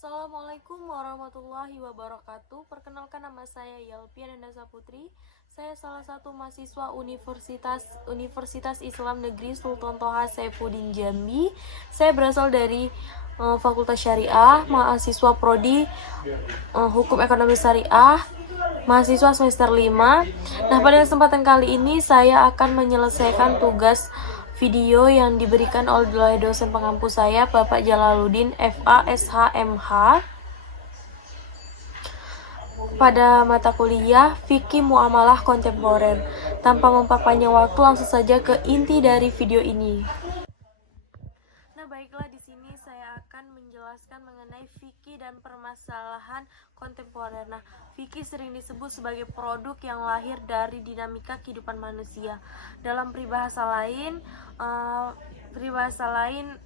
Assalamualaikum warahmatullahi wabarakatuh. Perkenalkan, nama saya Yelpian Nasa Putri. Saya salah satu mahasiswa Universitas Islam Negeri Sultan Toha Saifuddin Jambi. Saya berasal dari Fakultas Syariah, mahasiswa prodi Hukum Ekonomi Syariah, mahasiswa semester 5. Nah, pada kesempatan kali ini saya akan menyelesaikan tugas video yang diberikan oleh dosen pengampu saya, Bapak Jalaluddin FA SH MH, pada mata kuliah Fikih Muamalah Kontemporer. Tanpa memperpanjang waktu, langsung saja ke inti dari video ini. Nah, baiklah, di sini saya akan menjelaskan mengenai fikih dan permasalahan kontemporer. Nah, fikih sering disebut sebagai produk yang lahir dari dinamika kehidupan manusia. Dalam peribahasa lain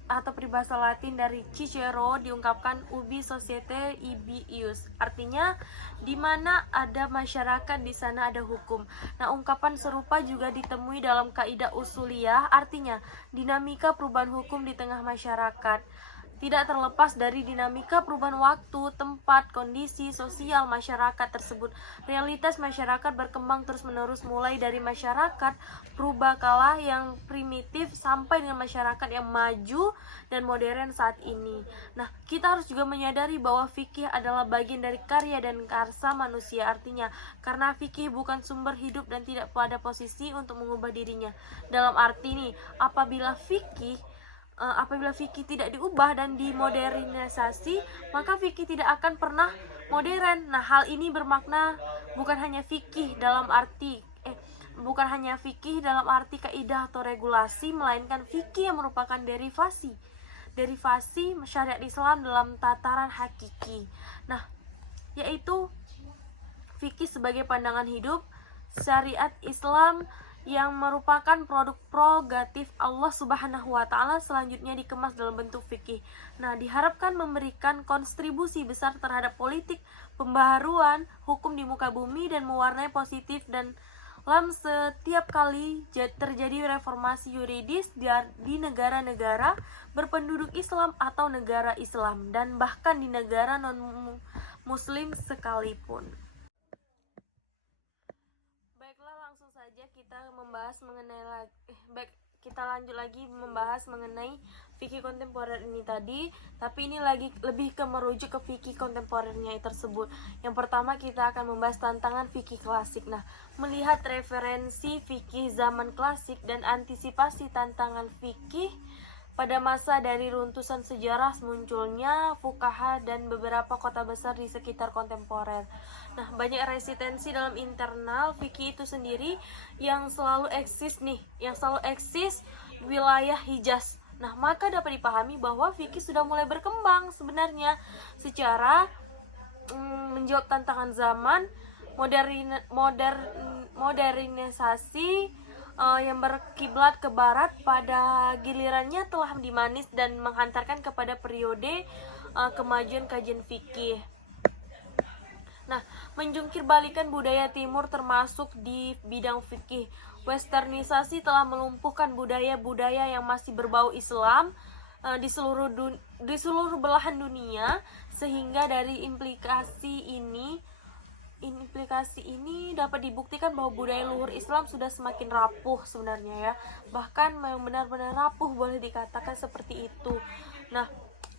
atau peribahasa Latin dari Cicero diungkapkan ubi societe ibi ius, artinya di mana ada masyarakat di sana ada hukum. Nah, ungkapan serupa juga ditemui dalam kaidah usuliyah, artinya dinamika perubahan hukum di tengah masyarakat tidak terlepas dari dinamika perubahan waktu, tempat, kondisi sosial masyarakat tersebut. Realitas masyarakat berkembang terus-menerus, mulai dari masyarakat purbakala yang primitif sampai dengan masyarakat yang maju dan modern saat ini. Nah, kita harus juga menyadari bahwa fikih adalah bagian dari karya dan karsa manusia, artinya karena fikih bukan sumber hidup dan tidak pada posisi untuk mengubah dirinya. Dalam arti nih, apabila fikih tidak diubah dan dimodernisasi, maka fikih tidak akan pernah modern. Nah, hal ini bermakna bukan hanya fikih dalam arti kaidah atau regulasi, melainkan fikih yang merupakan derivasi syariat Islam dalam tataran hakiki. Nah, yaitu fikih sebagai pandangan hidup syariat Islam yang merupakan produk prerogatif Allah Subhanahu wa Ta'ala, selanjutnya dikemas dalam bentuk fikih. Nah, diharapkan memberikan kontribusi besar terhadap politik pembaharuan hukum di muka bumi dan mewarnai positif dan dalam setiap kali terjadi reformasi yuridis di negara-negara berpenduduk Islam atau negara Islam, dan bahkan di negara non-muslim sekalipun. Langsung saja kita lanjut lagi membahas mengenai fikih kontemporer ini tadi, tapi ini lebih merujuk ke fikih kontemporernya tersebut. Yang pertama, kita akan membahas tantangan fikih klasik. Nah, melihat referensi fikih zaman klasik dan antisipasi tantangan fikih pada masa dari runtusan sejarah munculnya fuqaha dan beberapa kota besar di sekitar kontemporer. Nah, banyak resistensi dalam internal fikih itu sendiri yang selalu eksis wilayah Hijaz. Nah, maka dapat dipahami bahwa fikih sudah mulai berkembang sebenarnya secara menjawab tantangan zaman modernisasi yang berkiblat ke barat pada gilirannya telah dimanis dan menghantarkan kepada periode kemajuan kajian fikih. Nah, menjungkir balikan budaya timur termasuk di bidang fikih. Westernisasi telah melumpuhkan budaya-budaya yang masih berbau Islam di seluruh belahan dunia, sehingga dari implikasi ini dapat dibuktikan bahwa budaya luhur Islam sudah semakin rapuh sebenarnya ya. Bahkan yang benar-benar rapuh, boleh dikatakan seperti itu. Nah,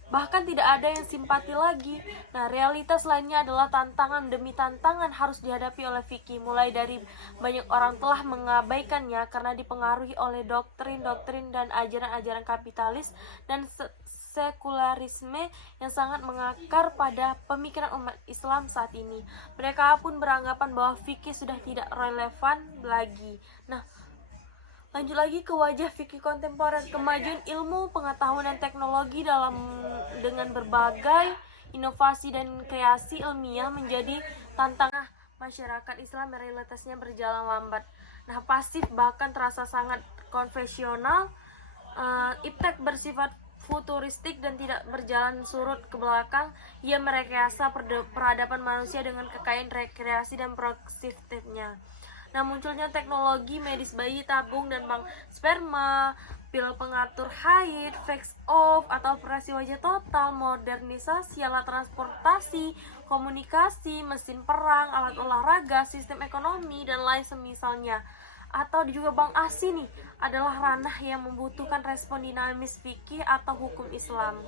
bahkan tidak ada yang simpati lagi. Nah, realitas lainnya adalah tantangan demi tantangan harus dihadapi oleh fikih, mulai dari banyak orang telah mengabaikannya karena dipengaruhi oleh doktrin-doktrin dan ajaran-ajaran kapitalis dan sekularisme yang sangat mengakar pada pemikiran umat Islam saat ini. Mereka pun beranggapan bahwa fikih sudah tidak relevan lagi. Nah, lanjut lagi ke wajah fikih kontemporer. Kemajuan ilmu, pengetahuan, dan teknologi dengan berbagai inovasi dan kreasi ilmiah menjadi tantangan masyarakat Islam yang realitasnya berjalan lambat. Nah, pasif bahkan terasa sangat konvensional. Iptek bersifat futuristik dan tidak berjalan surut ke belakang. Ia merekayasa peradaban manusia dengan kekayaan rekreasi dan produktivitasnya. Nah, munculnya teknologi medis bayi tabung dan bank sperma, pil pengatur haid, face off atau operasi wajah total, modernisasi alat transportasi, komunikasi, mesin perang, alat olahraga, sistem ekonomi, dan lain semisalnya. Atau juga bank ASI nih, adalah ranah yang membutuhkan respon dinamis fikih atau hukum Islam.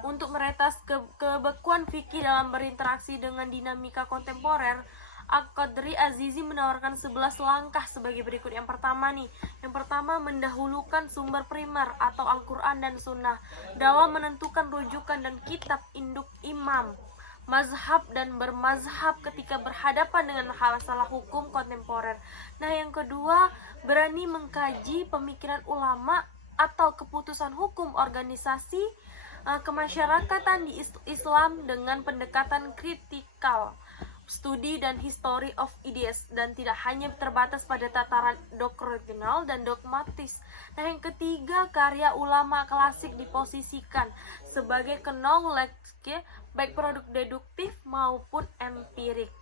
Untuk meretas kebekuan fikih dalam berinteraksi dengan dinamika kontemporer, Al-Qadri Azizi menawarkan 11 langkah sebagai berikut. Yang pertama nih, yang pertama mendahulukan sumber primer atau Al-Quran dan Sunnah dalam menentukan rujukan dan kitab induk imam, mazhab dan bermazhab ketika berhadapan dengan masalah hukum kontemporer. Nah, yang kedua, berani mengkaji pemikiran ulama atau keputusan hukum organisasi kemasyarakatan di Islam dengan pendekatan kritikal, studi dan history of ideas, dan tidak hanya terbatas pada tataran doktrinal dan dogmatis. Nah, yang ketiga, karya ulama klasik diposisikan sebagai knowledge, baik produk deduktif maupun empirik.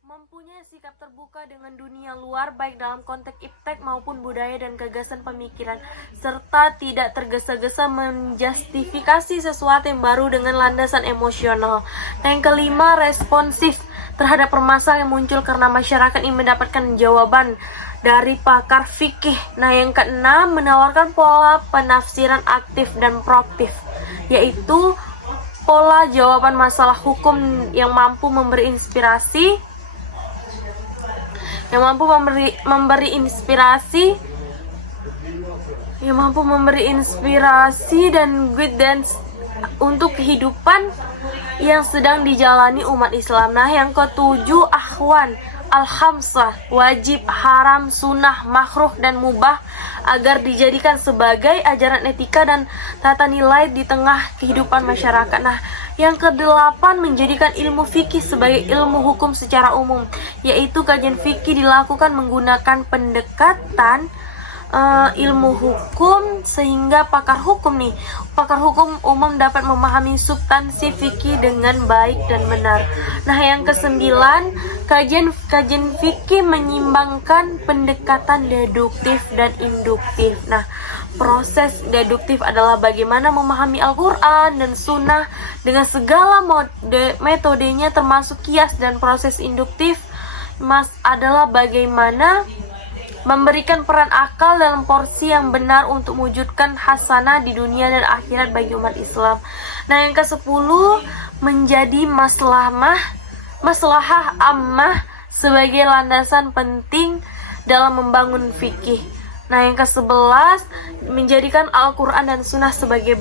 Mempunyai sikap terbuka dengan dunia luar baik dalam konteks iptek maupun budaya dan gagasan pemikiran, serta tidak tergesa-gesa menjustifikasi sesuatu yang baru dengan landasan emosional. Nah, yang kelima, responsif terhadap permasalahan yang muncul karena masyarakat ingin mendapatkan jawaban dari pakar fikih. Nah, yang keenam, menawarkan pola penafsiran aktif dan proaktif, yaitu pola jawaban masalah hukum yang mampu memberi inspirasi dan guidance untuk kehidupan yang sedang dijalani umat Islam. Nah, yang ketujuh, akhwan al-khamsah, wajib, haram, sunnah, makruh, dan mubah agar dijadikan sebagai ajaran etika dan tata nilai di tengah kehidupan masyarakat. Nah, yang kedelapan, menjadikan ilmu fikih sebagai ilmu hukum secara umum, yaitu kajian fikih dilakukan menggunakan pendekatan ilmu hukum sehingga pakar hukum umum dapat memahami substansi fikih dengan baik dan benar. Nah, yang kesembilan, kajian fikih menyimbangkan pendekatan deduktif dan induktif. Nah, proses deduktif adalah bagaimana memahami Al-Quran dan Sunnah dengan segala metodenya termasuk kias, dan proses induktif adalah bagaimana memberikan peran akal dalam porsi yang benar untuk mewujudkan hasanah di dunia dan akhirat bagi umat Islam. Nah, yang ke-10, menjadi maslahah ammah sebagai landasan penting dalam membangun fikih. Nah, yang ke-11, menjadikan Al-Quran dan Sunnah sebagai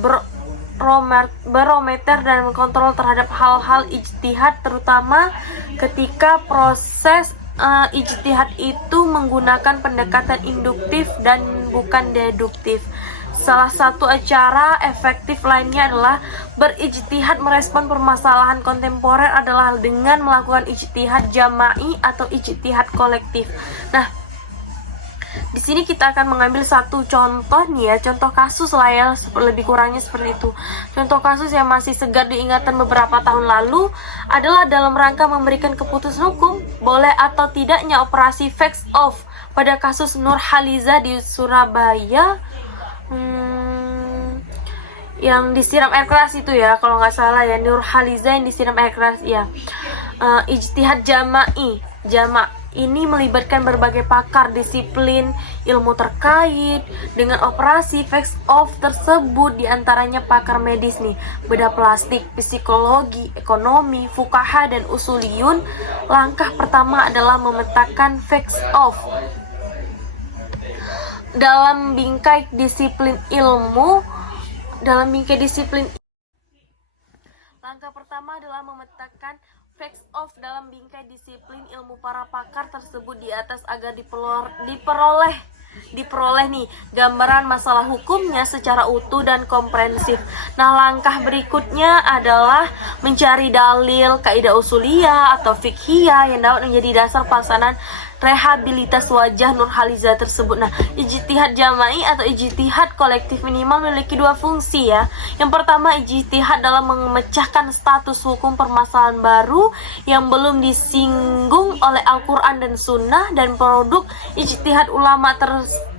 barometer dan mengontrol terhadap hal-hal ijtihad, terutama ketika proses ijtihad itu menggunakan pendekatan induktif dan bukan deduktif. Salah satu cara efektif lainnya adalah berijtihad merespon permasalahan kontemporer adalah dengan melakukan ijtihad jama'i atau ijtihad kolektif. Nah, di sini kita akan mengambil satu contoh nih ya, contoh kasus lah ya, lebih kurangnya seperti itu. Contoh kasus yang masih segar diingatan beberapa tahun lalu adalah dalam rangka memberikan keputusan hukum boleh atau tidaknya operasi face off pada kasus Nurhaliza di Surabaya, yang disiram air keras itu ya, kalau nggak salah ya, Nurhaliza yang disiram air keras ya. Ijtihad jama'i ini melibatkan berbagai pakar disiplin ilmu terkait dengan operasi face off tersebut, diantaranya pakar medis nih, bedah plastik, psikologi, ekonomi, fuqaha, dan usuliyun. Langkah pertama adalah memetakan face off dalam bingkai disiplin ilmu. Langkah pertama adalah memetakan facts of dalam bingkai disiplin ilmu para pakar tersebut di atas agar diperoleh nih gambaran masalah hukumnya secara utuh dan komprehensif. Nah, langkah berikutnya adalah mencari dalil kaidah usuliyah atau fikhiyah yang dapat menjadi dasar pelaksanaan rehabilitas wajah Nurhaliza tersebut. Nah, ijtihad jama'i atau ijtihad kolektif minimal memiliki dua fungsi ya. Yang pertama, ijtihad dalam memecahkan status hukum permasalahan baru yang belum disinggung oleh Al-Quran dan Sunnah dan produk ijtihad ulama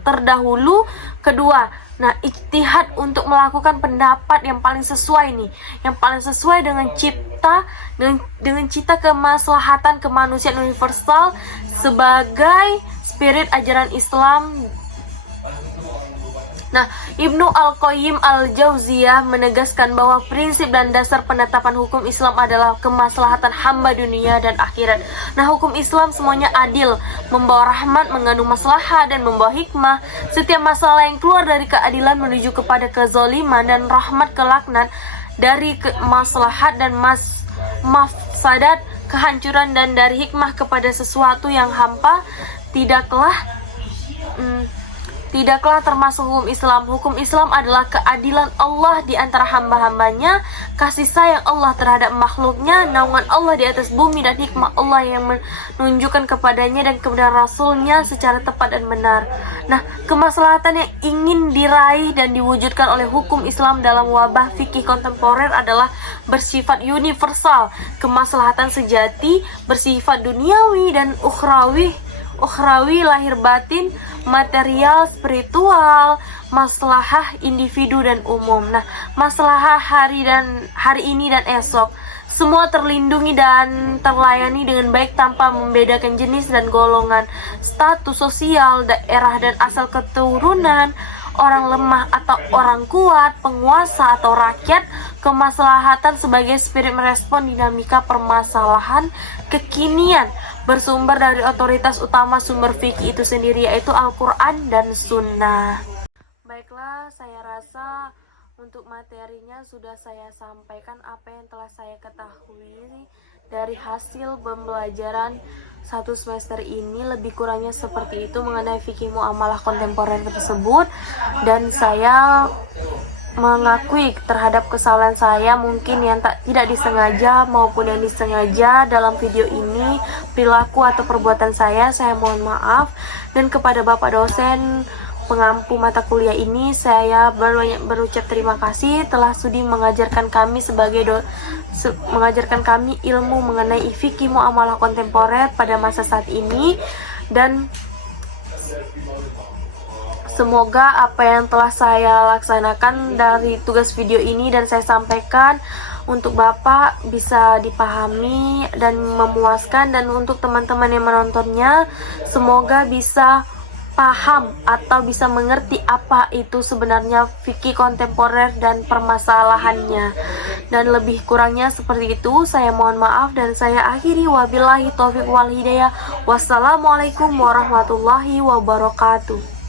terdahulu. Kedua, nah, ijtihad untuk melakukan pendapat yang paling sesuai nih, yang paling sesuai dengan cita kemaslahatan kemanusiaan universal sebagai spirit ajaran Islam. Nah, Ibnu Al-Qayyim Al-Jauziyah menegaskan bahwa prinsip dan dasar penetapan hukum Islam adalah kemaslahatan hamba dunia dan akhirat. Nah, hukum Islam semuanya adil, membawa rahmat, mengandung maslahah, dan membawa hikmah. Setiap masalah yang keluar dari keadilan menuju kepada kezaliman dan rahmat ke laknat, dari maslahat dan mafsadat, kehancuran, dan dari hikmah kepada sesuatu yang hampa, tidaklah termasuk hukum Islam. Hukum Islam adalah keadilan Allah di antara hamba-hambanya, kasih sayang Allah terhadap makhluknya, naungan Allah di atas bumi, dan hikmah Allah yang menunjukkan kepadanya dan kepada Rasulnya secara tepat dan benar. Nah, kemaslahatan yang ingin diraih dan diwujudkan oleh hukum Islam dalam wabah fikih kontemporer adalah bersifat universal. Kemaslahatan sejati bersifat duniawi dan ukhrawi, lahir batin, material, spiritual, maslahah individu dan umum. Nah, maslahah hari ini dan esok, semua terlindungi dan terlayani dengan baik tanpa membedakan jenis dan golongan, status sosial, daerah dan asal keturunan, orang lemah atau orang kuat, penguasa atau rakyat. Kemaslahatan sebagai spirit merespon dinamika permasalahan kekinian, bersumber dari otoritas utama sumber fikih itu sendiri, yaitu Al-Quran dan Sunnah. Baiklah, saya rasa untuk materinya sudah saya sampaikan apa yang telah saya ketahui dari hasil pembelajaran satu semester ini. Lebih kurangnya seperti itu mengenai fikih muamalah kontemporer tersebut, dan saya mengakui terhadap kesalahan saya mungkin yang tidak disengaja maupun yang disengaja dalam video ini, perilaku atau perbuatan saya mohon maaf. Dan kepada Bapak dosen pengampu mata kuliah ini, saya berucap terima kasih telah sudi mengajarkan kami mengajarkan kami ilmu mengenai fikih muamalah kontemporer pada masa saat ini. Dan semoga apa yang telah saya laksanakan dari tugas video ini dan saya sampaikan untuk Bapak bisa dipahami dan memuaskan, dan untuk teman-teman yang menontonnya semoga bisa paham atau bisa mengerti apa itu sebenarnya fikih kontemporer dan permasalahannya. Dan lebih kurangnya seperti itu, saya mohon maaf dan saya akhiri. Wabillahi taufiq wal hidayah. Wassalamualaikum warahmatullahi wabarakatuh.